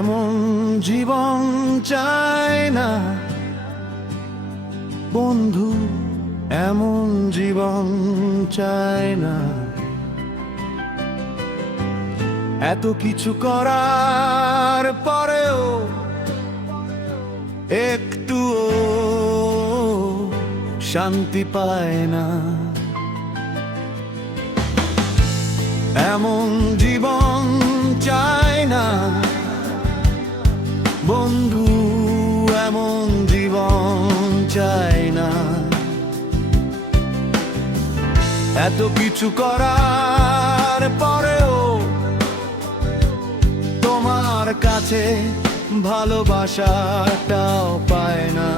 এমন জীবন চায় না বন্ধু, এমন জীবন চায় না। এত কিছু করার পরেও একটুও শান্তি পায় না। এমন জীবন চায় না বন্ধু, এমন জীবন চায় না। এত কিছু করার পরেও তোমার কাছে ভালোবাসাটাও পায় না।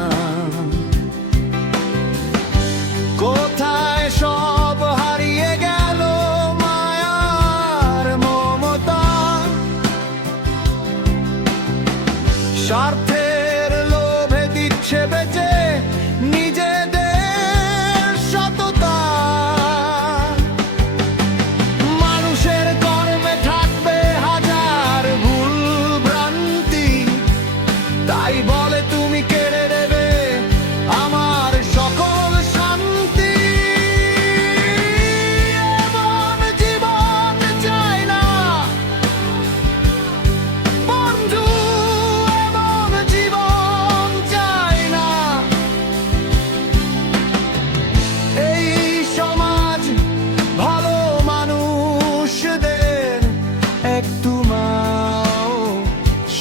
কোথায় সব হারিয়ে গেল মায়ার মমতা, স্বার্থের লোভে দিচ্ছে বেঁচে নিজেদের সততা। মানুষের কর্মে থাকবে হাজার ভুল ভ্রান্তি, তাই বলে তুমি কেড়ে দেবে আমার সকল শান্তি। এমন জীবন চাই না বন্ধু, এমন জীবন চাই না। এই সমাজ ভালো মানুষদের একটু মাও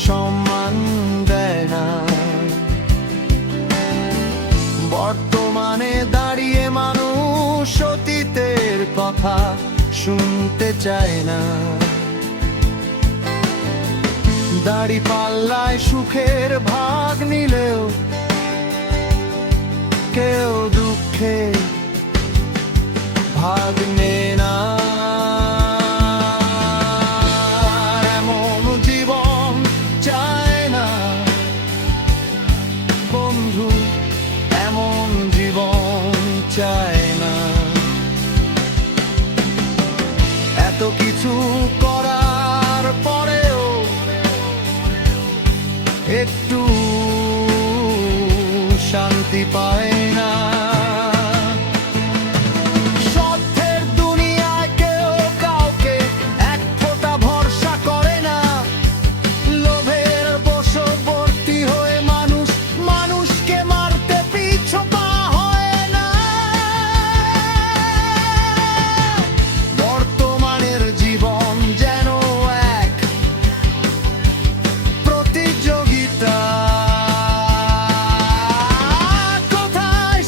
সম্মান দেয় না। বর্তমানে দাঁড়িয়ে মানুষ অতীতের কথা শুনতে চায় না। দাড়ি পাল্লায় সুখের ভাগ নিলেও কেউ দুঃখে ভাগ নেয় না। এমন জীবন চায় না বন্ধু, এমন জীবন চায় না। এত কিছু করার পরেও একটু শান্তি পায় না। স্বার্থের দুনিয়ায় কেউ কাউকে এক ফোঁটা ভরসা করে না। লোভের বশবর্তী হয়ে মানুষ মানুষকে মারতে পিছু পা হয় না। বর্তমানের জীবন যেন এক প্রতিযোগিতা। কোথায়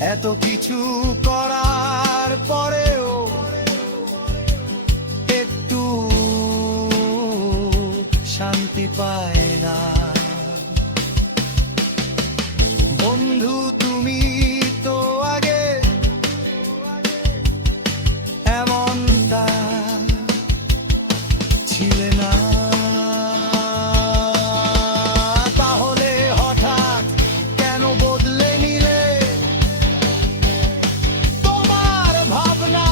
এত কিছু করার পরেও একটু শান্তি পায় না। বন্ধু তুমি তো আগে এমনটা ছিলে না, তাহলে হঠাৎ কেন বদলে নিলে তোমার ভাবনা?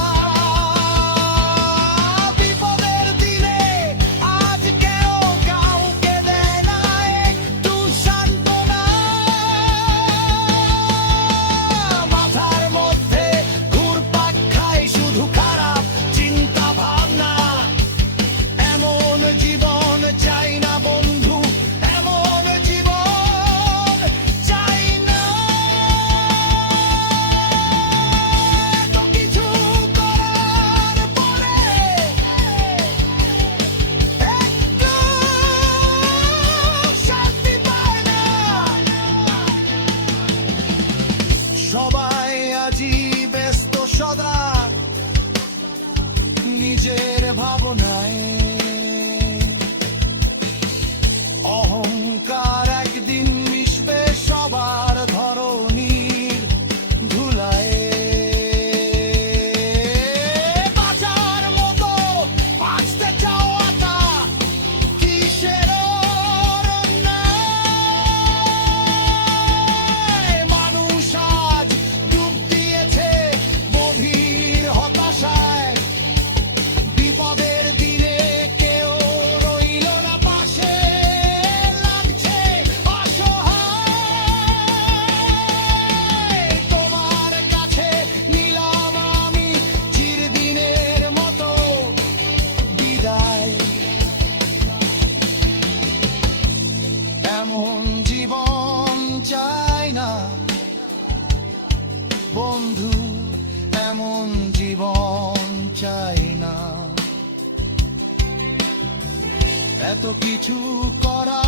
বিপদের দিনে আজ কেউ কাউকে দেয় না একটু সান্ত্বনা। মাথার মধ্যে ঘুরপাক খায় শুধু খারাপ চিন্তা ভাবনা। এমন জীবন চাই না বন্ধু, এমন জীবন চাই না। এত কিছু করার পরে একটু শান্তি পায় না। সবাই আজি ব্যস্ত সদা নিজের ভাবনায়। অহংকার একদিন মিশবে সবার ধরনীর ধুলায়। বাঁচার মতো বাঁচতে চাওয়াটা কিসের অন্যায়? মানুষ আজ ডুব দিয়েছে গভীর হতাশায়। বিপদের দিনে কেউ রইল না পাশে, লাগছে অসহায়। তোমার কাছে নিলাম আমি চিরদিনের মতো বিদায়। এমন জীবন চাই না বন্ধু, এমন জীবন চাই না। এত কিছু করা